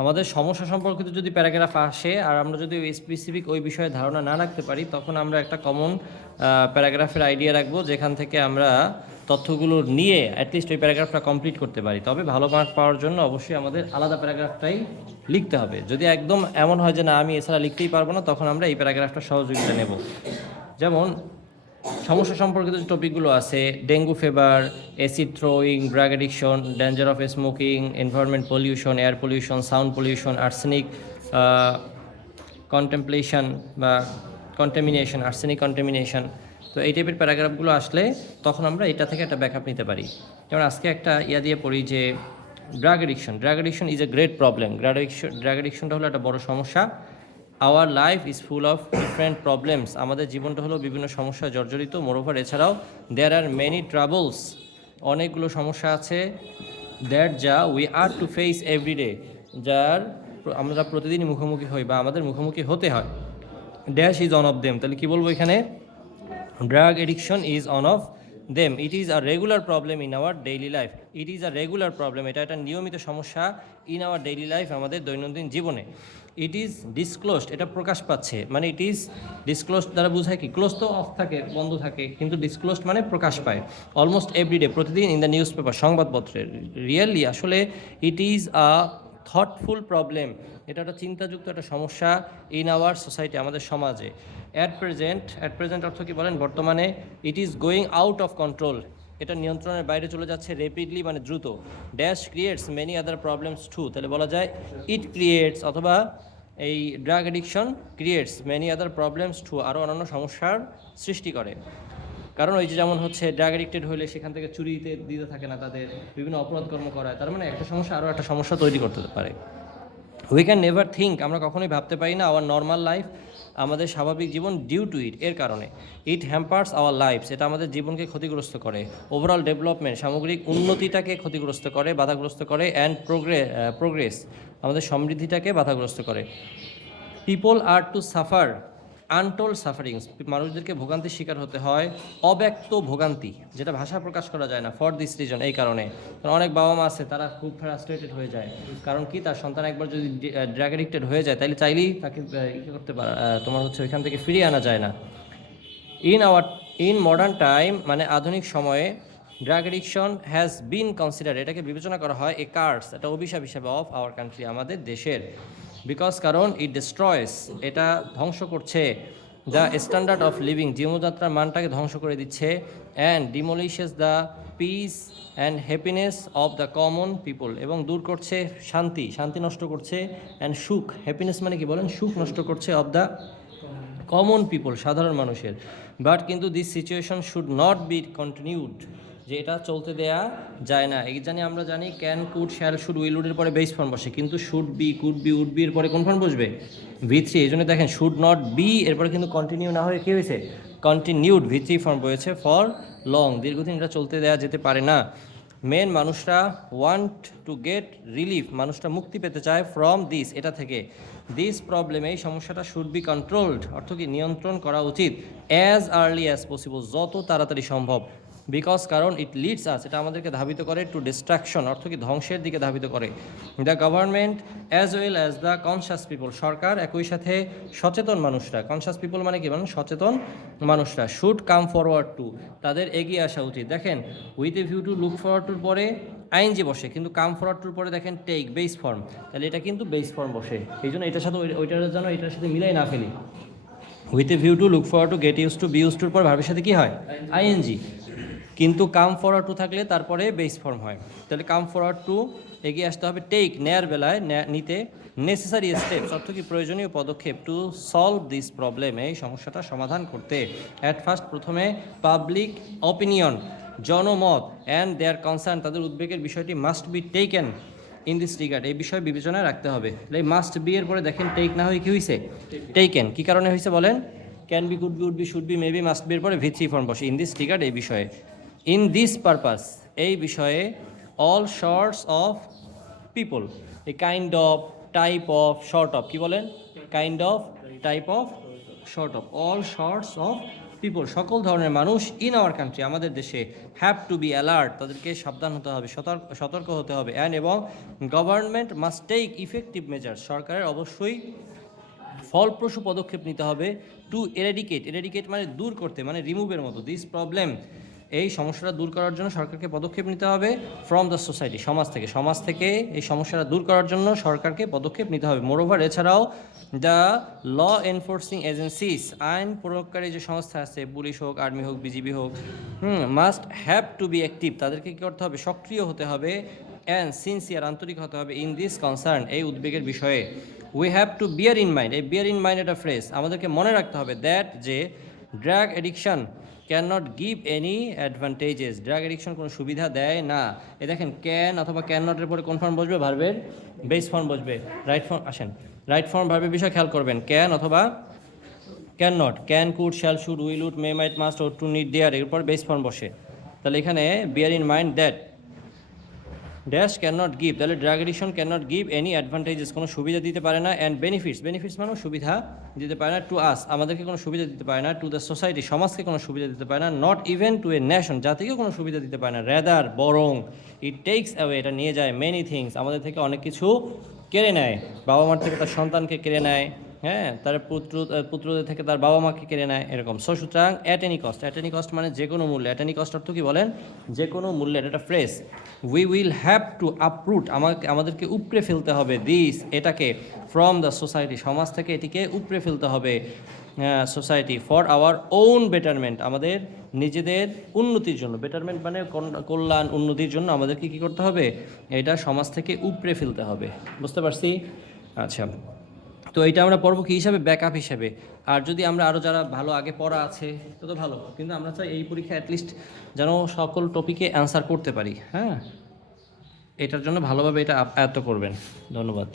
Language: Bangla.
আমাদের সমস্যা সম্পর্কিত যদি প্যারাগ্রাফ আসে আর আমরা যদি ওই স্পেসিফিক ওই বিষয়ে ধারণা না রাখতে পারি, তখন আমরা একটা কমন প্যারাগ্রাফের আইডিয়া রাখবো, যেখান থেকে আমরা তথ্যগুলো নিয়ে অ্যাটলিস্ট ওই প্যারাগ্রাফটা কমপ্লিট করতে পারি। তবে ভালো মার্ক পাওয়ার জন্য অবশ্যই আমাদের আলাদা প্যারাগ্রাফটাই লিখতে হবে। যদি একদম এমন হয় যে না আমি এছাড়া লিখতেই পারবো না, তখন আমরা এই প্যারাগ্রাফটা সহযোগিতা নেব। যেমন সমস্যা সম্পর্কিত যে টপিকগুলো আছে, dengue fever, acid throwing, drug addiction, danger of smoking, environment pollution, air pollution, sound pollution, arsenic contemplation বা কন্টামিনেশন, আর্সেনিক কন্টামিনেশন। তো এই টাইপের প্যারাগ্রাফগুলো আসলে তখন আমরা এটা থেকে একটা ব্যাকআপ নিতে পারি। যেমন আজকে একটা ইয়া দিয়ে পড়ি যে drug addiction is a great problem. Drug অ্যাডিকশনটা হলো একটা বড় সমস্যা। Our life is full of different problems. আমাদের জীবনটা হলো বিভিন্ন সমস্যায় জর্জরিত। মোরওভার এছাড়াও দেয়ার আর মেনি ট্রাবলস, অনেকগুলো সমস্যা আছে। দ্যাট যা we are to face everyday, যার আমরা প্রতিদিনই মুখোমুখি হই বা আমাদের মুখোমুখি হতে হয়। Dash is on of them, তাহলে কী বলবো এখানে? Drug addiction is on of them. It is a regular problem in our daily life. It is a regular problem, এটা একটা নিয়মিত সমস্যা। ইন আওয়ার ডেইলি লাইফ, আমাদের দৈনন্দিন জীবনে। ইট ইজ ডিসক্লোজড, এটা প্রকাশ পাচ্ছে। মানে ইট ইজ ডিসক্লোজড দ্বারা বোঝায় কি? ক্লোজ তো অফ থাকে, বন্ধ থাকে, কিন্তু ডিসক্লোজড মানে প্রকাশ পায়। অলমোস্ট এভরিডে, প্রতিদিন ইন দ্য নিউজ পেপার, সংবাদপত্রে। রিয়েলি আসলে it is a thoughtful problem, এটা একটা চিন্তাযুক্ত একটা সমস্যা ইন আওয়ার সোসাইটি, আমাদের সমাজে। অ্যাট প্রেজেন্ট অর্থ কি বলেন? বর্তমানে। It is going out of control, এটা নিয়ন্ত্রণের বাইরে চলে যাচ্ছে। র্যাপিডলি মানে দ্রুত। Dash creates many other problems too, তাহলে বলা যায় ইট ক্রিয়েটস, অথবা এই drug addiction creates many other problems too, আরও অন্যান্য সমস্যার সৃষ্টি করে। কারণ ওই যে যেমন হচ্ছে ড্রাগ অ্যাডিক্টেড হলে সেখান থেকে চুরিতে দিতে থাকে না, তাদের বিভিন্ন অপরাধ কর্ম করায়। তার মানে একটা সমস্যা আরও একটা সমস্যা তৈরি করতে পারে। উই ক্যান নেভার থিঙ্ক, আমরা কখনোই ভাবতে পারি না, আওয়ার নর্মাল লাইফ, আমাদের স্বাভাবিক জীবন, ডিউ টু ইট, এর কারণে। ইট হ্যাম্পার্স আওয়ার লাইফস, এটা আমাদের জীবনকে ক্ষতিগ্রস্ত করে। ওভারঅল ডেভেলপমেন্ট, সামগ্রিক উন্নতিটাকে ক্ষতিগ্রস্ত করে, বাধাগ্রস্ত করে। অ্যান্ড প্রোগ্রেস, আমাদের সমৃদ্ধিটাকে বাধাগ্রস্ত করে। People are to suffer untold sufferings, মানুষদেরকে ভোগান্তির শিকার হতে হয়, অব্যক্ত ভোগান্তি, যেটা ভাষা প্রকাশ করা যায় না। ফর দিস রিজন, এই কারণে। কারণ অনেক বাবা মা আছে, তারা খুব ফ্রাস্ট্রেটেড হয়ে যায়। কারণ কি? তার সন্তান একবার যদি ড্রাগ অ্যাডিক্টেড হয়ে যায়, তাহলে চাইলেই তাকে কী করতে পারে, তোমার হচ্ছে ওইখান থেকে ফিরিয়ে আনা যায় না। ইন মডার্ন টাইম, মানে আধুনিক সময়ে, drug addiction has been consider, এটাকে বিবেচনা করা হয় এ কার্স, এটা অভিশাপ হিসাবে, অফ আওয়ার কান্ট্রি, আমাদের দেশের। বিকজ, কারণ ইট ডিস্ট্রয়স, এটা ধ্বংস করছে, দ্য স্ট্যান্ডার্ড অফ লিভিং, জীবনযাত্রার মানটাকে ধ্বংস করে দিচ্ছে। And demolishes the peace and happiness of the common people, এবং দূর করছে শান্তি নষ্ট করছে। অ্যান্ড সুখ, হ্যাপিনেস মানে কি বলেন? সুখ নষ্ট করছে, অফ দ্য কমন পিপল, সাধারণ মানুষের। বাট কিন্তু this situation should not be continued, যে এটা চলতে দেয়া যায় না। আমরা জানি can, could, shall, should, will, উডের পরে বেস ফর্ম বসে, কিন্তু should be, could be, would be এর পরে কোন ফর্ম বসবে? V3। এই জন্য দেখেন শুড নট বি এরপরে কিন্তু কন্টিনিউ না হয়ে কী হয়েছে? কন্টিনিউড, V3 ফর্ম বয়েছে। ফর লং, দীর্ঘদিন এটা চলতে দেওয়া যেতে পারে না। মেন, মানুষরা ওয়ান্ট টু গেট রিলিফ, মানুষটা মুক্তি পেতে চায়। ফ্রম দিস, এটা থেকে। দিস প্রবলেম, এই সমস্যাটা, শুড বি কন্ট্রোলড, অর্থ কি? নিয়ন্ত্রণ করা উচিত। অ্যাজ আর্লি অ্যাজ পসিবল, যত তাড়াতাড়ি সম্ভব। বিকজ, কারণ ইট লিডস আস, এটা আমাদেরকে ধাবিত করে। টু ডিস্ট্রাকশন, অর্থ কি? ধ্বংসের দিকে ধাবিত করে। The government as well as the conscious people, সরকার একই সাথে সচেতন মানুষরা, কনসাস পিপল মানে কি? মানে সচেতন মানুষরা। শুড কাম ফরওয়ার্ড টু, তাদের এগিয়ে আসা উচিত। দেখেন, with a view to, look forward টুর পরে আইএনজি বসে, কিন্তু কাম ফরওয়ার্ড টুর পরে দেখেন টেক, বেস ফর্ম, তাহলে এটা কিন্তু বেস ফর্ম বসে। এই জন্য এটার সাথে ওইটার যেন এটার সাথে মিলাই না ফেলি। With a view to, look forward to, get use to, be use টুর পর ভার্বের সাথে কি হয়? আইএনজি। কিন্তু কাম ফরওয়ার্ড টু থাকলে তারপরে বেস ফর্ম হয়। তাহলে কাম ফরওয়ার্ড টু, এগিয়ে আসতে হবে। টেক, নেয়ার বেলায়, নিতে। নেসেসারি স্টেপস, অর্থ কি? প্রয়োজনীয় পদক্ষেপ। টু সলভ দিস প্রবলেম, এই সমস্যাটা সমাধান করতে। অ্যাট ফার্স্ট, প্রথমে। পাবলিক অপিনিয়ন, জনমত। অ্যান্ড দেয়ার কনসার্ন, তাদের উদ্বেগের বিষয়টি। Must be taken in this regard, এই বিষয়ে বিবেচনায় রাখতে হবে। তাহলে মাস্ট বি এর পরে দেখেন টেক না হয়ে কী হয়েছে? টেকেন। কী কারণে হয়েছে বলেন? Can be, could be, would be, should be, may be, must be এর পরে V3 ফর্ম বসে। ইন দিস রিগার্ড, এই বিষয়ে। ইন দিস পারপাস, এই বিষয়ে। All sorts of people, a kind of, type of, short of, কি বলেন? Kind of, type of, short of. All sorts of people, সকল ধরনের মানুষ ইন আওয়ার কান্ট্রি, আমাদের দেশে, হ্যাভ টু বি অ্যালার্ট, তাদেরকে সাবধান হতে হবে, সতর্ক হতে হবে। অ্যান্ড এবং government must take effective measure, সরকারের অবশ্যই ফলপ্রসূ পদক্ষেপ নিতে হবে টু এরাডিকেট মানে দূর করতে, মানে রিমুভের মতো, দিস প্রবলেম, এই সমস্যাটা দূর করার জন্য সরকারকে পদক্ষেপ নিতে হবে ফ্রম দ্য সোসাইটি, সমাজ থেকে এই সমস্যাটা দূর করার জন্য সরকারকে পদক্ষেপ নিতে হবে। মোরওভার, এছাড়াও দ্য ল এনফোর্সিং এজেন্সিস, আইন প্রয়োগকারী যে সংস্থা আছে, পুলিশ হোক, আর্মি হোক, বিজিবি হোক, must have to be active, তাদেরকে কী করতে হবে, সক্রিয় হতে হবে, অ্যান্ড সিনসিয়ার, আন্তরিক হতে হবে, ইন দিস কনসার্ন, এই উদ্বেগের বিষয়ে। We have to bear in mind, এই বিয়ার ইন মাইন্ড একটা ফ্রেজ, আমাদেরকে মনে রাখতে হবে দ্যাট, যে drug addiction can not give any advantages, drug addiction কোনো সুবিধা দেয় না। এ দেখেন, ক্যান অথবা ক্যান নটের পরে কোন ফর্ম বসবে, ভার্বের বেস ফর্ম বসবে। রাইট ফর্ম আসেন, রাইট ফর্ম ভার্বের বিষয় খেয়াল করবেন, ক্যান অথবা can not, can, could, shall, should, will, would, may, might, must, ought, to, need, dare, এরপর বেস ফর্ম বসে। তাহলে এখানে bear in mind that dash can not give, তাহলে drug addiction can not give any advantages, কোনো সুবিধা দিতে পারে না, অ্যান্ড বেনিফিটস মানে সুবিধা দিতে পারে না, টু আস, আমাদেরকে কোনো সুবিধা দিতে পারে না, টু দ্য সোসাইটি, সমাজকে কোনো সুবিধা দিতে পারে না, not even to a nation, জাতিকেও কোনো সুবিধা দিতে পারে না, রেদার, বরং, ইট টেকস অ্যাওয়ে, এটা নিয়ে যায়, মেনি থিংস, আমাদের থেকে অনেক কিছু কেড়ে নেয়, বাবা মার থেকে তার সন্তানকে কেড়ে নেয়, হ্যাঁ, তার পুত্রদের থেকে তার বাবা মাকে কেড়ে নেয়, এরকম। সো সুতরাং অ্যাট এনি কস্ট মানে যে কোনো মূল্যে, অ্যাট এনি কস্ট অর্থ কি বলেন, যে কোনো মূল্যে, এটা phrase. We will have to uproot, আমাদেরকে উপড়ে ফেলতে হবে, দিস, এটাকে, ফ্রম দ্য সোসাইটি, সমাজ থেকে এটিকে উপড়ে ফেলতে হবে, society, for our own betterment, আমাদের নিজেদের উন্নতির জন্য, বেটারমেন্ট মানে কল্যাণ, উন্নতির জন্য আমাদেরকে কী করতে হবে, এটা সমাজ থেকে উপড়ে ফেলতে হবে। বুঝতে পারছি? আচ্ছা, তো এটা আমরা পড়বো কি হিসাবে, ব্যাকআপ হিসাবে। আর যদি আমরা আরও যারা ভালো আগে পড়া আছে তো ভালো, কিন্তু আমরা চাই এই পরীক্ষা অ্যাটলিস্ট যেন সকল টপিকে অ্যান্সার করতে পারি। হ্যাঁ, এটার জন্য ভালোভাবে এটা আয়ত্ত করবেন। ধন্যবাদ।